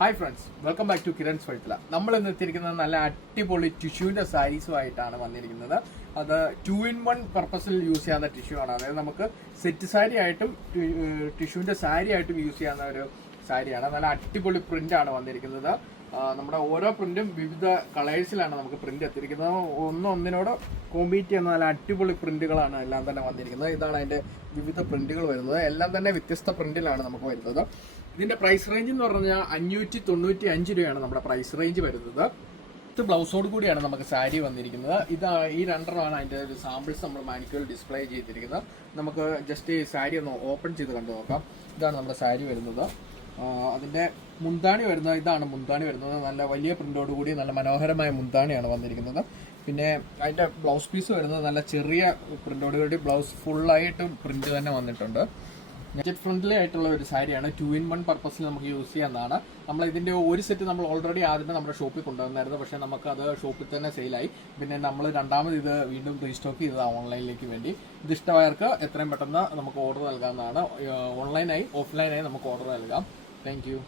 Hi friends, welcome back to Kiran's ഫൈറ്റില. നമ്മൾ ഇന്ന് എത്തിയിരിക്കുന്നത് നല്ല അടിപൊളി ടിഷ്യൂവിൻ്റെ സാരീസുമായിട്ടാണ് വന്നിരിക്കുന്നത്. അത് 2-in-1 പർപ്പസിൽ യൂസ് ചെയ്യാവുന്ന ടിഷ്യൂ ആണ്. അതായത് നമുക്ക് സെറ്റ് സാരി ആയിട്ടും ടിഷ്യൂവിൻ്റെ സാരി ആയിട്ടും യൂസ് ചെയ്യാവുന്ന ഒരു സാരിയാണ്. നല്ല അടിപൊളി പ്രിൻ്റാണ് വന്നിരിക്കുന്നത്. നമ്മുടെ ഓരോ പ്രിന്റും വിവിധ കളേഴ്സിലാണ് നമുക്ക് പ്രിന്റ് എത്തിയിരിക്കുന്നത്. ഒന്നിനോട് കോമ്പീറ്റ് ചെയ്യുന്ന നല്ല അടിപൊളി പ്രിന്റുകളാണ് എല്ലാം തന്നെ വന്നിരിക്കുന്നത്. ഇതാണ് അതിന്റെ വിവിധ പ്രിന്റുകൾ വരുന്നത്. എല്ലാം തന്നെ വ്യത്യസ്ത പ്രിന്റിലാണ് നമുക്ക് വരുന്നത്. ഇതിന്റെ പ്രൈസ് റേഞ്ച് എന്ന് പറഞ്ഞാൽ 595 രൂപയാണ് നമ്മുടെ പ്രൈസ് റേഞ്ച് വരുന്നത്. ഇത് ബ്ലൗസോട് കൂടിയാണ് നമുക്ക് സാരി വന്നിരിക്കുന്നത്. ഈ രണ്ടെണ്ണമാണ് അതിന്റെ ഒരു സാമ്പിൾസ് നമ്മൾ മാനിക്യൂറിൽ ഡിസ്പ്ലേ ചെയ്തിരിക്കുന്നത്. നമുക്ക് ജസ്റ്റ് ഈ സാരി ഒന്ന് ഓപ്പൺ ചെയ്ത് കണ്ടു നോക്കാം. ഇതാണ് നമ്മുടെ സാരി വരുന്നത്. അതിന്റെ മുന്താണി വരുന്നത് ഇതാണ്. മുന്താണി വരുന്നത് നല്ല വലിയ പ്രിന്റോട് കൂടി നല്ല മനോഹരമായ മുന്താണിയാണ് വന്നിരിക്കുന്നത്. പിന്നെ അതിന്റെ ബ്ലൗസ് പീസ് വരുന്നത് നല്ല ചെറിയ പ്രിന്റോട് കൂടി ബ്ലൗസ് ഫുള്ളായിട്ട് പ്രിന്റ് തന്നെ വന്നിട്ടുണ്ട്. ബഡ്ജറ്റ് ഫ്രണ്ട്ലി ആയിട്ടുള്ള ഒരു സാരിയാണ്. 2-in-1 പർപ്പസിൽ നമുക്ക് യൂസ് ചെയ്യാവുന്നതാണ്. നമ്മൾ ഇതിന്റെ ഒരു സെറ്റ് നമ്മൾ ഓൾറെഡി ആദ്യം നമ്മുടെ ഷോപ്പിൽ കൊണ്ടുവന്നായിരുന്നു. പക്ഷെ നമുക്ക് അത് ഷോപ്പിൽ തന്നെ സെയിലായി. പിന്നെ നമ്മൾ രണ്ടാമത് ഇത് വീണ്ടും റീസ്റ്റോക്ക് ചെയ്തതാണ് ഓൺലൈനിലേക്ക് വേണ്ടി. ഇത് ഇഷ്ടമായവർക്ക് എത്രയും പെട്ടെന്ന് നമുക്ക് ഓർഡർ നൽകാവുന്നതാണ്. ഓൺലൈനായി ഓഫ്ലൈനായി നമുക്ക് ഓർഡർ നൽകാം. Thank you.